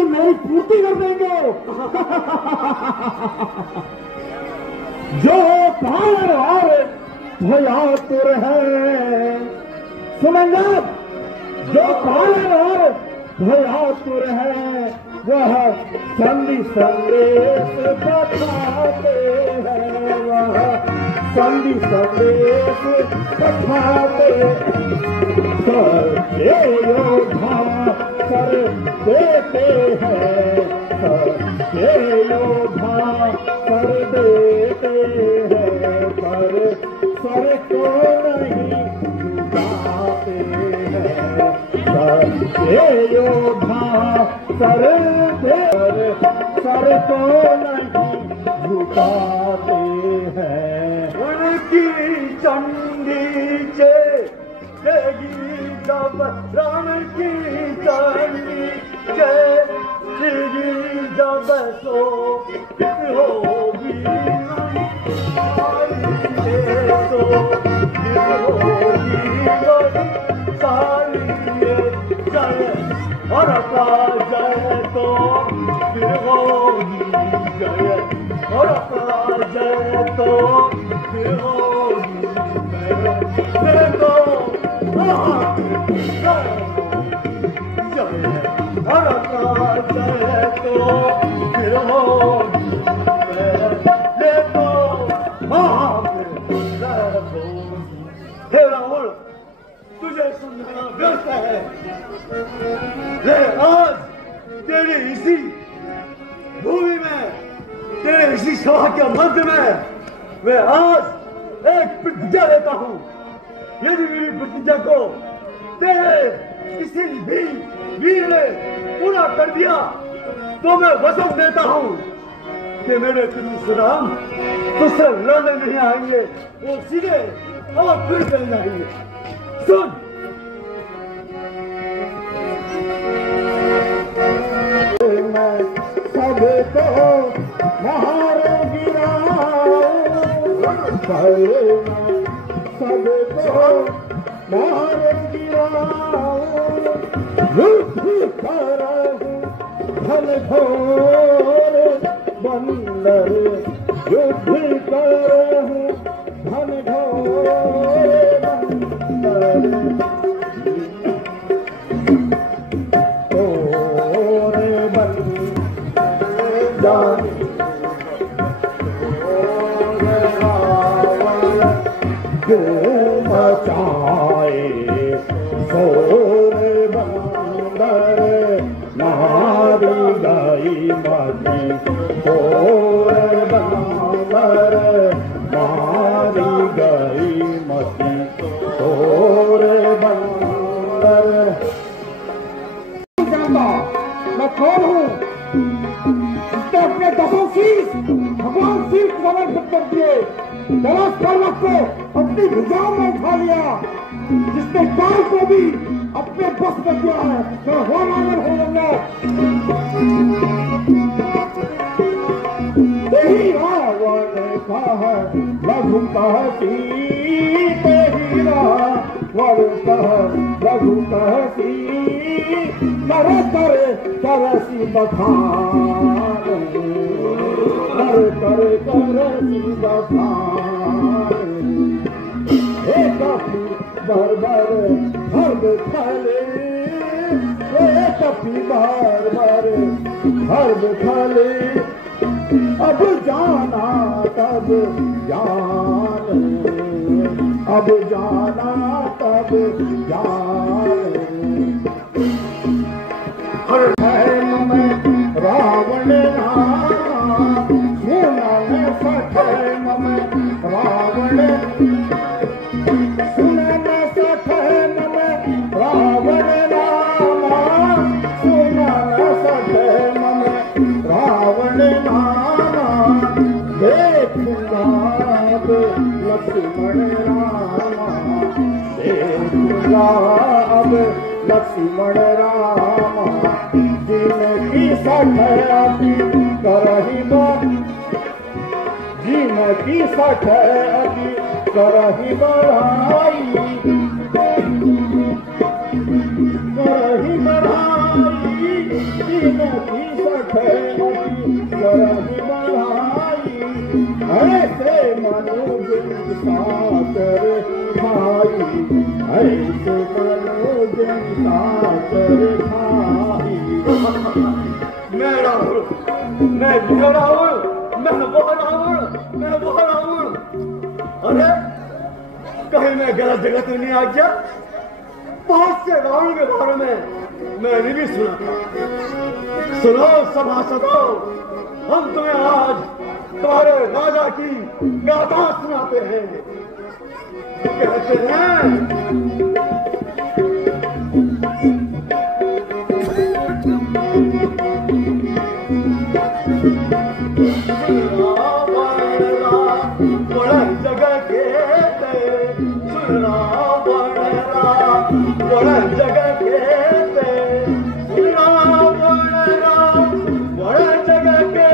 कि मेरी पूर्ति कर देंगे। जो पालन और भयातुर है, सुनेंगे, जो पालन और भयातुर है वह संधि संदेश पठाते हैं, वह संधि संदेश पठाते ये योद्धा कर देते हैं, ये योद्धा कर देते हैं, पर सर को नहीं झुकाते हैं, ये योद्धा सर को नहीं झुकाते हैं। उनकी चंडी चलेगी जब राम की चंडी चलेगी जब सो होगी सारी जय और जय तो फिर होगी जय और जय तो फिर होगी मैं तो जय और जय तो फिर होगी मैं तो हे राहुल, तुझे सुनना व्यर्थ है। वे आज तेरी इसी भूमि में, तेरे इसी सभा के मध्य में वे आज एक प्रतिज्ञा लेता हूँ। यदि मेरी प्रतिज्ञा को तेरे किसी भी वीर ने पूरा कर दिया तो मैं वचन देता हूँ कि मेरे परशुराम तुझसे लड़ने नहीं आएंगे, वो सीधे और फिर चल जाएंगे। सुन, मैं सबको मार गिराऊं, सबको मार गिराऊं, युद्ध करहूं घनघोर बंदर, युद्ध करहूं घनघोर बंदर, तोरे बंदर जो मचाए शोर बंदर, मारी गई मती शोर बंदर, मारी गई मती शोर बंदर। मैं कौन हूँ जिसने अपने दसों शीश भगवान शिव को समर्पित कर दिए, कैलाश पर्वत को अपनी भुजाओं में उठा लिया, जिसने काल को भी अपने बस में किया है। मैं हो नागर हो गंगा, तेरी रावण का है रघुपति, तेरी रावण का है रघुपति, करे करे करसी बखान, करे करे करसी बखान, एक बरबर हर खाले, एक बरबर हर खाले, अब जाना तब जान, अब जाना तब जान, हर टाइम में रावण नाम, सुना न सके में रावण, सुना न सके में रावण नाम, सुना न सके में रावण नाम, देखूंगा अब लक्ष्मण रामा, देखूंगा अब लक्ष्मण रामा, जिनकी सठती करही बात, जिनकी सठती करही बढ़ाई, करही बढ़ाई, बिनती सखे अति करहि बढ़ाई ऐसे मनोज साकर भाई ऐसे मनोज साकर भाई मैं रावण मैं रावण मैं वो रावण अरे कहीं मैं गलत जगह तो नहीं आ गया बहुत से रावण के बारे में मैंने भी सुना था सुनो सभासदों हम तुम्हें आज तुम्हारे राजा की गाथा सुनाते हैं कहते हैं बड़ा जगह के बड़ा जगह के बड़ा जगह के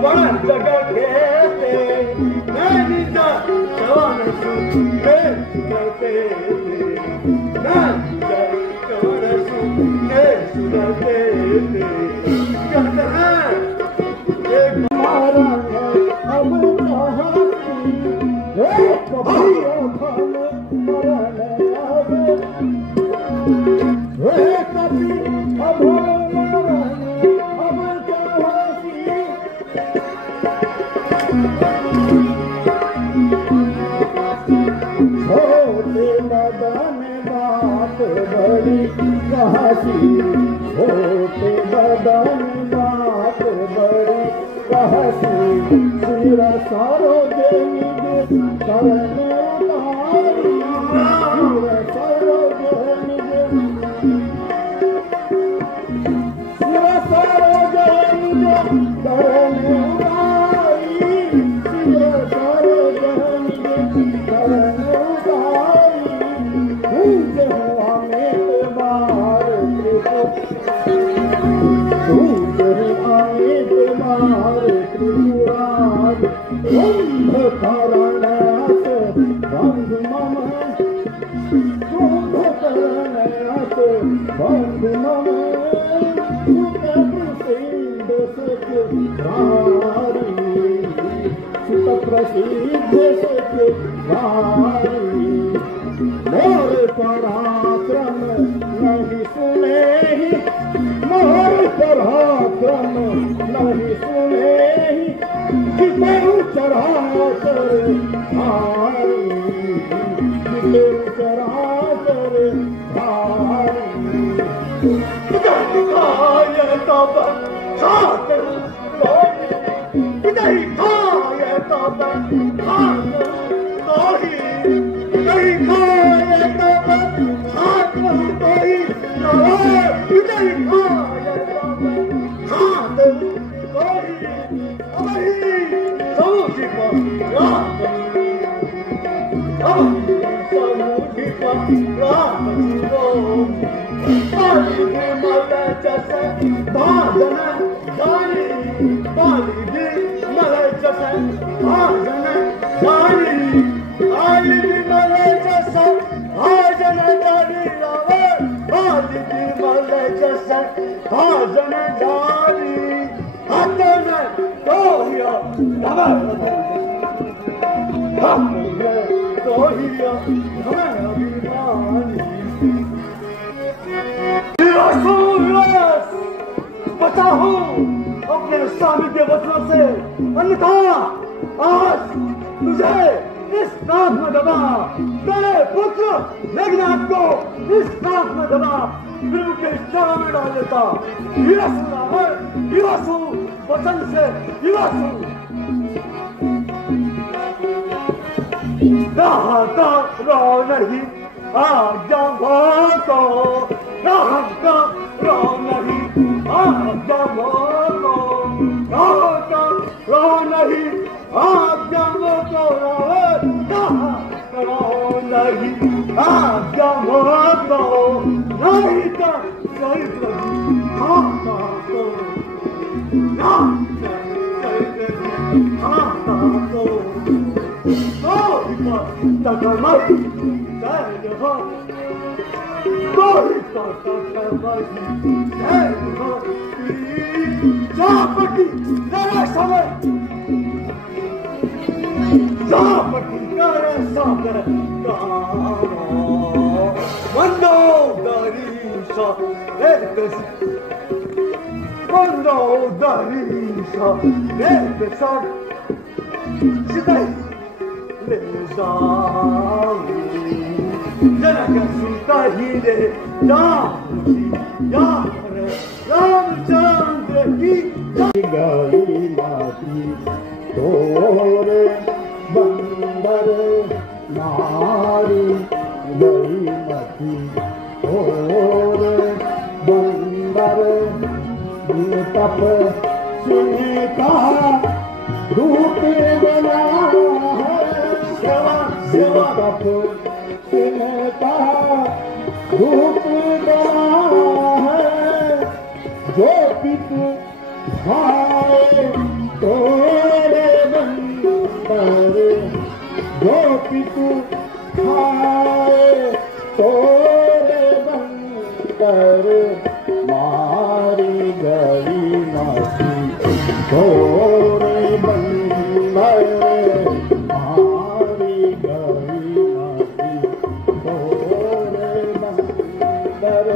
बड़ा जगह के मैं नीचा जवान सुनते सुनते सुनते कहते हैं एक अब बड़ी होते बदन बात बड़ी कहसी सिर सारो देनिज करने उतारी सिर सारो देनिज सिर सारो देनिज करने उतारी सिर सारो देनिज करने उतारी प्रसिद्ध मोर पराक्रम नहीं सुने मोर पराक्रम नहीं सुने जितेरु चढ़ा कर भारी जितेरु चढ़ा कर भारी खाए तब खाकर नहीं खाए तब खाकर नहीं खाए तब खाकर नहीं खाए तब खाकर अभी समूची पर पाली भी मल जैसे भाजन जानी पाली भी मल जैसे भाजन जानी पाली भी मल जैसे भाजन जानी रावण पाली भी मल जैसे भाजन जानी हाथ में दोहिया हाथ में दोहिया हमें अभिमानी बचा हूँ अपने स्वामी के वचनों से अन्यथा आज तुझे इस नाक में दबा तेरे पुत्र मेघनाथ को इस नाक में दबा फिर के शरण में डाल देता युवासु वचन से युवासु रो नहीं आज्ञा को रो नहीं आज्ञा को रो नहीं आज्ञा को रो नहीं आज्ञा को नहीं तो शहीद कोई काका बाजी है मस्ती चापटी तेरा समय चापटी तेरा समय मनो darisha ertes mano darisha ertes sidai lezami jana kasita hile damusi yare ramchandra ki gali mati tore bandar nari gali mati tore bandar tap sunita रूप बना seva seva तप सुनता रूप बना है जो पितु भाए तोरे बंदर जो पितु भाए तोरे बंदर मारी गली मासी तोरे बंदर मारी गली मासी तोरे बंदर